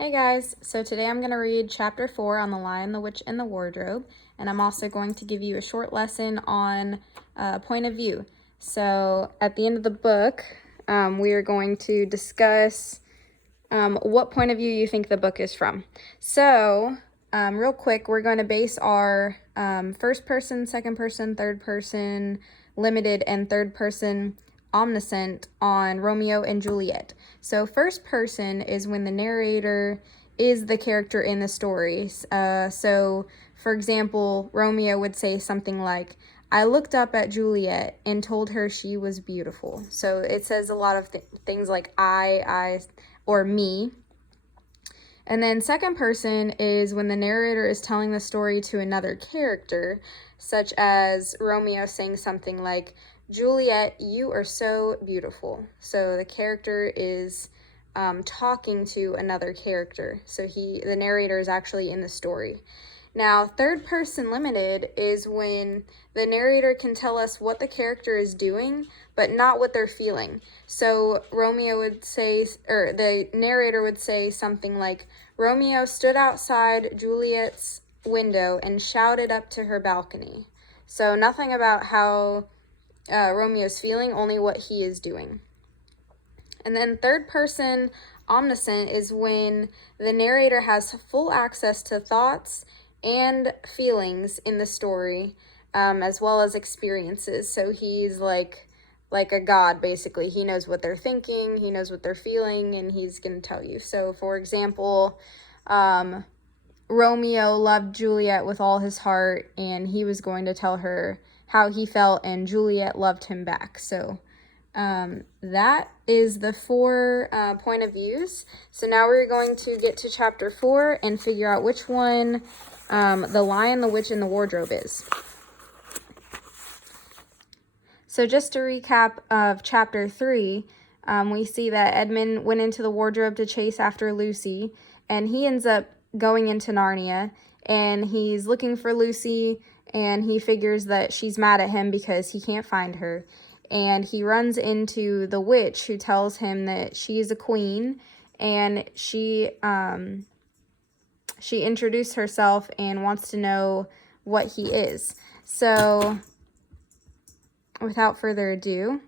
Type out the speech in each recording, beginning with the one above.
Hey guys, so today I'm going to read chapter 4 on The Lion, the Witch, and the Wardrobe, and I'm also going to give you a short lesson on point of view. So at the end of the book, we are going to discuss what point of view you think the book is from. So real quick, we're going to base our first person, second person, third person, limited, and third person omniscient on Romeo and Juliet. So first person is when the narrator is the character in the story. So for example, Romeo would say something like, I looked up at Juliet and told her she was beautiful. So it says a lot of things like I, or me. And then second person is when the narrator is telling the story to another character, such as Romeo saying something like, Juliet, you are so beautiful. So the character is talking to another character. So the narrator is actually in the story. Now, third person limited is when the narrator can tell us what the character is doing, but not what they're feeling. So Romeo would say, or the narrator would say something like, Romeo stood outside Juliet's window and shouted up to her balcony. So nothing about how Romeo's feeling, only what he is doing. And then third person omniscient is when the narrator has full access to thoughts and feelings in the story, as well as experiences. So he's like a god, basically. He knows what they're thinking, he knows what they're feeling, and he's going to tell you. So, for example, Romeo loved Juliet with all his heart, and he was going to tell her how he felt, and Juliet loved him back. So that is the four point of views. So now we're going to get to chapter 4 and figure out which one the Lion, the Witch, and the Wardrobe is. So just to recap of chapter 3, we see that Edmund went into the wardrobe to chase after Lucy, and he ends up going into Narnia, and he's looking for Lucy, and he figures that she's mad at him because he can't find her. And he runs into the witch, who tells him that she is a queen, and she introduced herself and wants to know what he is. So without further ado,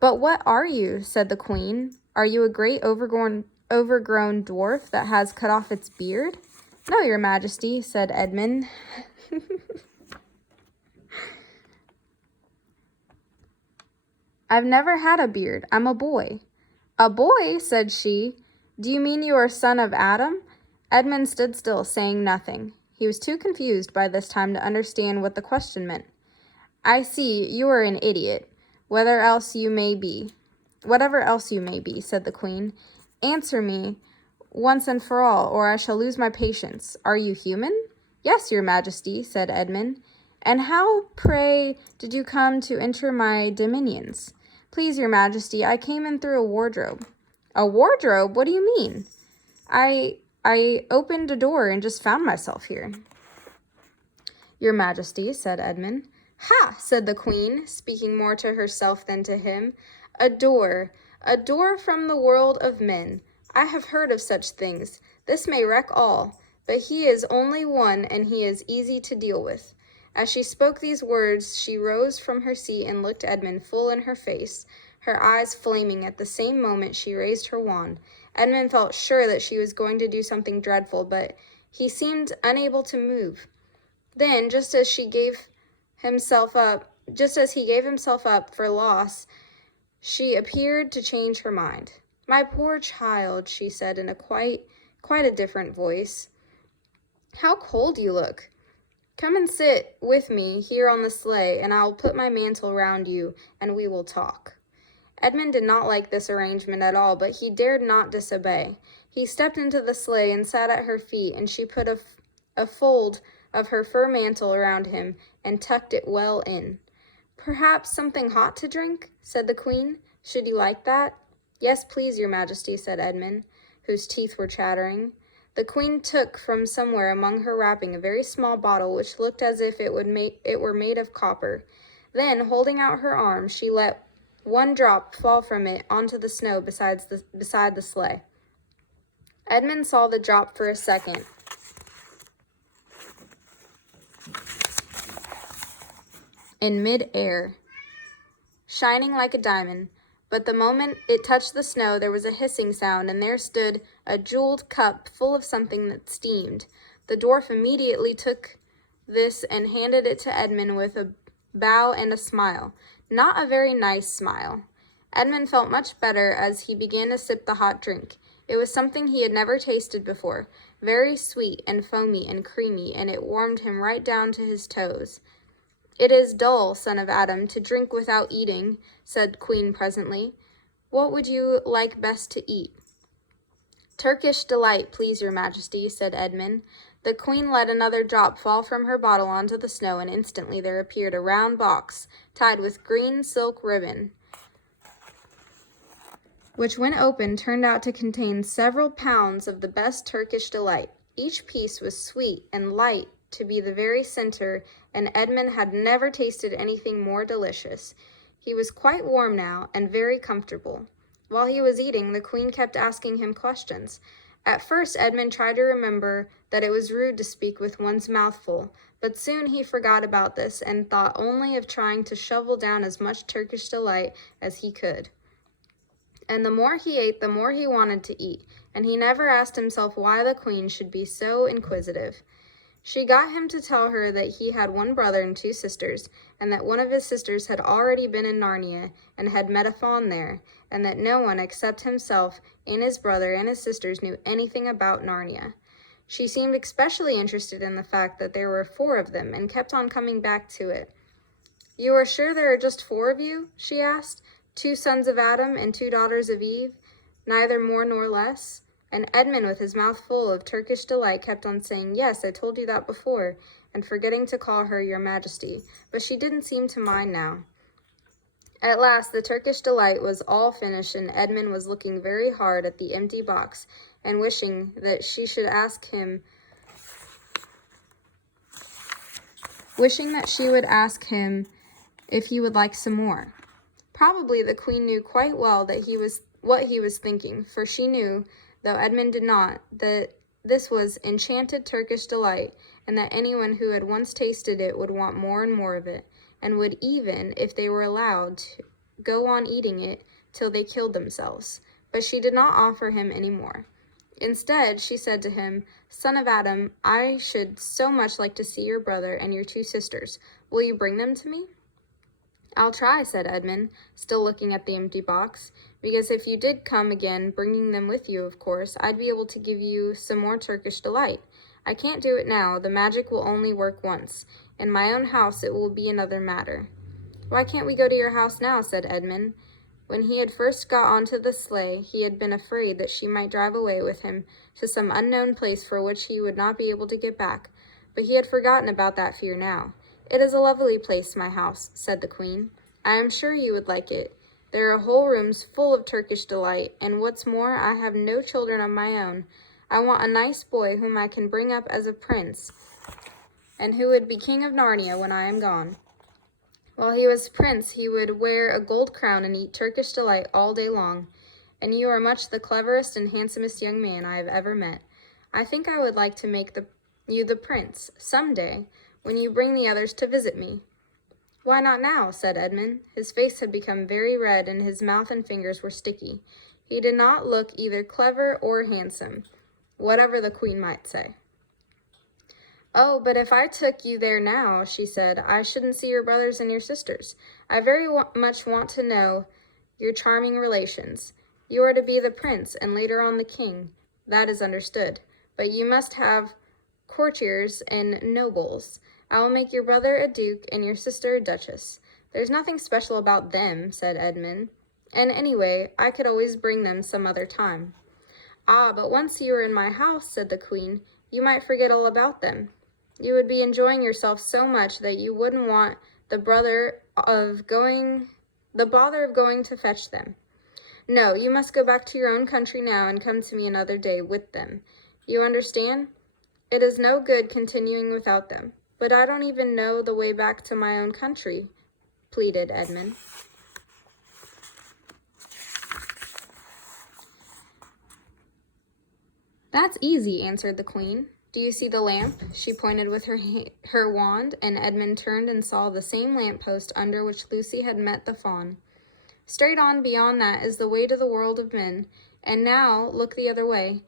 but what are you? Said the queen. Are you a great overgrown dwarf that has cut off its beard? No, your majesty, said Edmund. I've never had a beard. I'm a boy. A boy, said she. Do you mean you are son of Adam? Edmund stood still, saying nothing. He was too confused by this time to understand what the question meant. I see, you are an idiot. Whatever else you may be, said the queen. Answer me once and for all, or I shall lose my patience. Are you human? Yes, your majesty, said Edmund. And how, pray, did you come to enter my dominions? Please, your majesty, I came in through a wardrobe. A wardrobe? What do you mean? I opened a door and just found myself here. Your majesty, said Edmund. Ha, said the queen, speaking more to herself than to him. A door from the world of men. I have heard of such things. This may wreck all, but he is only one, and he is easy to deal with. As she spoke these words, she rose from her seat and looked Edmund full in her face, her eyes flaming. At the same moment she raised her wand. Edmund felt sure that she was going to do something dreadful, but he seemed unable to move. Then, just as he gave himself up for loss, she appeared to change her mind. My poor child, she said in a quite a different voice. How cold you look. Come and sit with me here on the sleigh, and I will put my mantle round you, and we will talk. Edmund did not like this arrangement at all, but he dared not disobey. He stepped into the sleigh and sat at her feet, and she put a fold of her fur mantle around him and tucked it well in. Perhaps something hot to drink, said the queen. Should you like that? Yes, please, your majesty, said Edmund, whose teeth were chattering. The queen took from somewhere among her wrapping a very small bottle which looked as if it were made of copper. Then, holding out her arm, she let one drop fall from it onto the snow beside the sleigh. Edmund saw the drop for a second. In mid-air, shining like a diamond, but the moment it touched the snow, there was a hissing sound, and there stood a jeweled cup full of something that steamed. The dwarf immediately took this and handed it to Edmund with a bow and a smile. Not a very nice smile. Edmund felt much better as he began to sip the hot drink. It was something he had never tasted before, very sweet and foamy and creamy, and it warmed him right down to his toes. "It is dull, son of Adam, to drink without eating," said Queen presently. "What would you like best to eat?" "Turkish delight, please, your majesty," said Edmund. The queen let another drop fall from her bottle onto the snow, and instantly there appeared a round box tied with green silk ribbon, which, when opened, turned out to contain several pounds of the best Turkish delight. Each piece was sweet and light to be the very center, and Edmund had never tasted anything more delicious. He was quite warm now, and very comfortable. While he was eating, the queen kept asking him questions. At first, Edmund tried to remember that it was rude to speak with one's mouth full, but soon he forgot about this and thought only of trying to shovel down as much Turkish delight as he could. And the more he ate, the more he wanted to eat, and he never asked himself why the queen should be so inquisitive. She got him to tell her that he had one brother and two sisters, and that one of his sisters had already been in Narnia and had met a fawn there, and that no one except himself and his brother and his sisters knew anything about Narnia. She seemed especially interested in the fact that there were 4 of them, and kept on coming back to it. "You are sure there are just 4 of you?" she asked. "2 sons of Adam and 2 daughters of Eve, neither more nor less?" And Edmund, with his mouth full of Turkish delight, kept on saying, "Yes, I told you that before," and forgetting to call her your majesty, but she didn't seem to mind now. At last the Turkish delight was all finished, and Edmund was looking very hard at the empty box, and wishing that she would ask him if he would like some more. Probably the queen knew quite well that what he was thinking, for she knew, though Edmund did not, that this was enchanted Turkish delight, and that anyone who had once tasted it would want more and more of it, and would even, if they were allowed to, go on eating it till they killed themselves. But she did not offer him any more. Instead, she said to him, "Son of Adam, I should so much like to see your brother and your 2 sisters. Will you bring them to me?" "I'll try," said Edmund, still looking at the empty box, "because if you did come again, bringing them with you, of course, I'd be able to give you some more Turkish delight. I can't do it now. The magic will only work once. In my own house it will be another matter." "Why can't we go to your house now?" said Edmund. When he had first got onto the sleigh, he had been afraid that she might drive away with him to some unknown place for which he would not be able to get back, but he had forgotten about that fear now. "It is a lovely place, my house," said the queen. "I am sure you would like it. There are whole rooms full of Turkish delight, and what's more, I have no children of my own. I want a nice boy whom I can bring up as a prince, and who would be king of Narnia when I am gone. While he was prince, he would wear a gold crown and eat Turkish delight all day long. And you are much the cleverest and handsomest young man I have ever met. I think I would like to make you the prince, some day, when you bring the others to visit me." "Why not now?" said Edmund. His face had become very red, and his mouth and fingers were sticky. He did not look either clever or handsome, whatever the queen might say. "Oh, but if I took you there now," she said, "I shouldn't see your brothers and your sisters. I very much want to know your charming relations. You are to be the prince, and later on the king. That is understood. But you must have courtiers and nobles. I will make your brother a duke and your sister a duchess." "There's nothing special about them," said Edmund. "And anyway, I could always bring them some other time." "Ah, but once you are in my house," said the queen, "you might forget all about them. You would be enjoying yourself so much that you wouldn't want the bother of going to fetch them. No, you must go back to your own country now and come to me another day with them. You understand? It is no good continuing without them." "But I don't even know the way back to my own country," pleaded Edmund. That's easy, answered the queen. Do you see the lamp? She pointed with her wand, and Edmund turned and saw the same lamppost under which Lucy had met the fawn. Straight on beyond that is the way to the world of men, and now look the other way.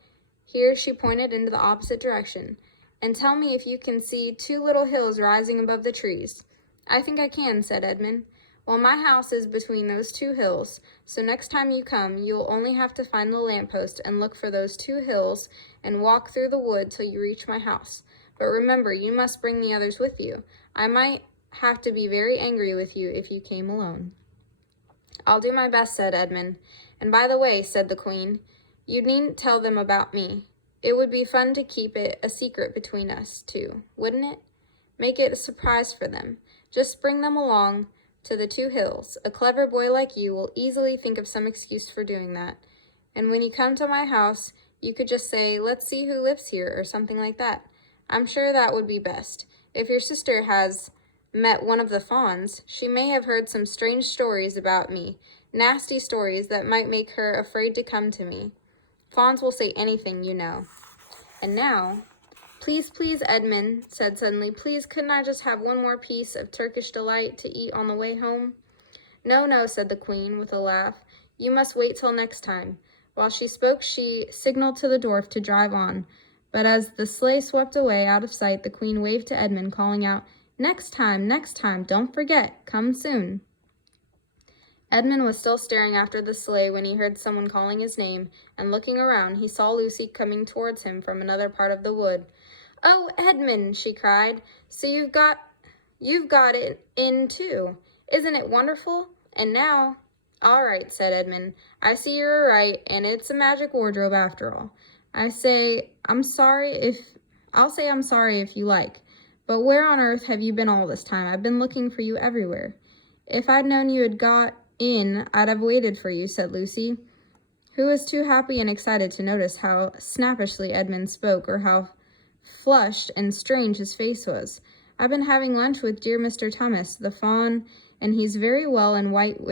Here she pointed into the opposite direction. And tell me if you can see two little hills rising above the trees. I think I can, said Edmund. Well, my house is between those two hills, so next time you come, you'll only have to find the lamppost and look for those two hills and walk through the wood till you reach my house. But remember, you must bring the others with you. I might have to be very angry with you if you came alone. I'll do my best, said Edmund. And by the way, said the queen, you needn't tell them about me. It would be fun to keep it a secret between us two, wouldn't it? Make it a surprise for them. Just bring them along to the two hills. A clever boy like you will easily think of some excuse for doing that. And when you come to my house, you could just say, let's see who lives here, or something like that. I'm sure that would be best. If your sister has met one of the fawns, she may have heard some strange stories about me, nasty stories that might make her afraid to come to me. Fawns will say anything, you know. And now, please, Edmund said suddenly, please, couldn't I just have one more piece of Turkish delight to eat on the way home? No, said the queen with a laugh. You must wait till next time. While she spoke, she signaled to the dwarf to drive on. But as the sleigh swept away out of sight, the queen waved to Edmund, calling out, next time, don't forget, come soon. Edmund was still staring after the sleigh when he heard someone calling his name, and looking around, he saw Lucy coming towards him from another part of the wood. Oh, Edmund, she cried, so you've got it in too. Isn't it wonderful? And now, all right, said Edmund. I see you're right, and it's a magic wardrobe after all. I'll say I'm sorry if you like. But where on earth have you been all this time? I've been looking for you everywhere. If I'd known you had got in, I'd have waited for you, said Lucy, who was too happy and excited to notice how snappishly Edmund spoke or how flushed and strange his face was. I've been having lunch with dear Mr. Tummus, the fawn, and he's very well, and the White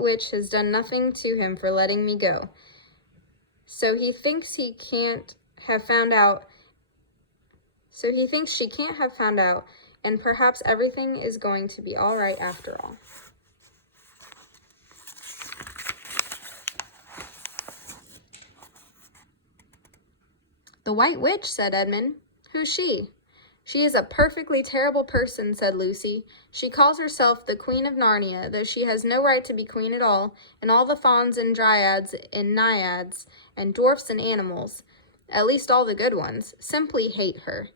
Witch has done nothing to him for letting me go. So he thinks she can't have found out, and perhaps everything is going to be all right after all. The White Witch, said Edmund. Who's she? She is a perfectly terrible person, said Lucy. She calls herself the Queen of Narnia, though she has no right to be queen at all, and all the fauns and dryads and naiads and dwarfs and animals, at least all the good ones, simply hate her.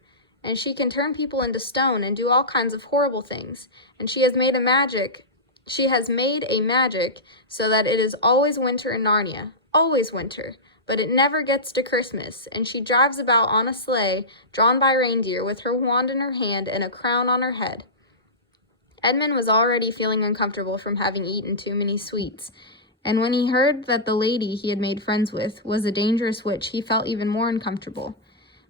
And she can turn people into stone and do all kinds of horrible things. And she has made a magic so that it is always winter in Narnia, always winter. But it never gets to Christmas, and she drives about on a sleigh drawn by reindeer with her wand in her hand and a crown on her head. Edmund was already feeling uncomfortable from having eaten too many sweets, and when he heard that the lady he had made friends with was a dangerous witch, he felt even more uncomfortable.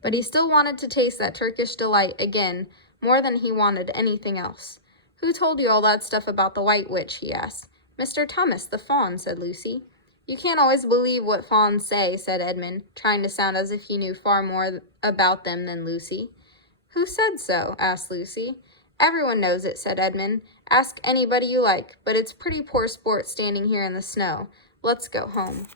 But he still wanted to taste that Turkish delight again, more than he wanted anything else. Who told you all that stuff about the White Witch? He asked. Mr. Tummus, the fawn, said Lucy. You can't always believe what fawns say, said Edmund, trying to sound as if he knew far more about them than Lucy. Who said so? Asked Lucy. Everyone knows it, said Edmund. Ask anybody you like, but it's pretty poor sport standing here in the snow. Let's go home.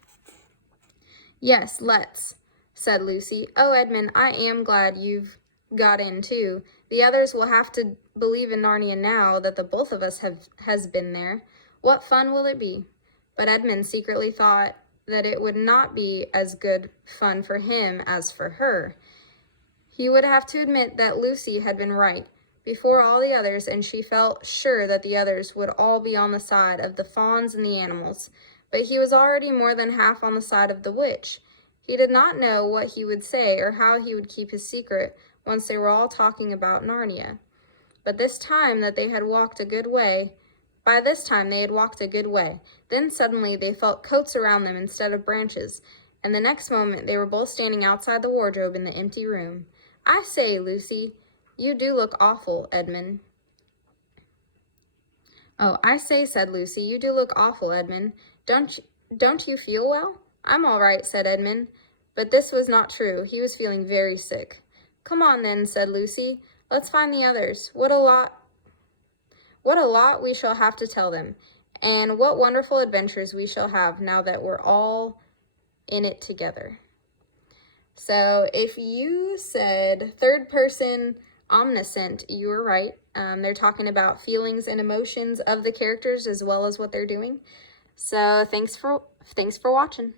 Yes, let's, said Lucy. Oh, Edmund, I am glad you've got in too. The others will have to believe in Narnia now that the both of us has been there. What fun will it be? But Edmund secretly thought that it would not be as good fun for him as for her. He would have to admit that Lucy had been right before all the others, and she felt sure that the others would all be on the side of the fawns and the animals. But he was already more than half on the side of the witch. He did not know what he would say or how he would keep his secret once they were all talking about Narnia. By this time they had walked a good way. Then suddenly they felt coats around them instead of branches, and the next moment they were both standing outside the wardrobe in the empty room. I say, Lucy, you do look awful, Edmund. Oh, I say, said Lucy, you do look awful, Edmund. Don't Don't you feel well?" "I'm all right," said Edmund. But this was not true. He was feeling very sick. "Come on, then," said Lucy. "Let's find the others. What a lot we shall have to tell them, and what wonderful adventures we shall have now that we're all in it together." So if you said third person omniscient, you were right. They're talking about feelings and emotions of the characters as well as what they're doing. So thanks for watching.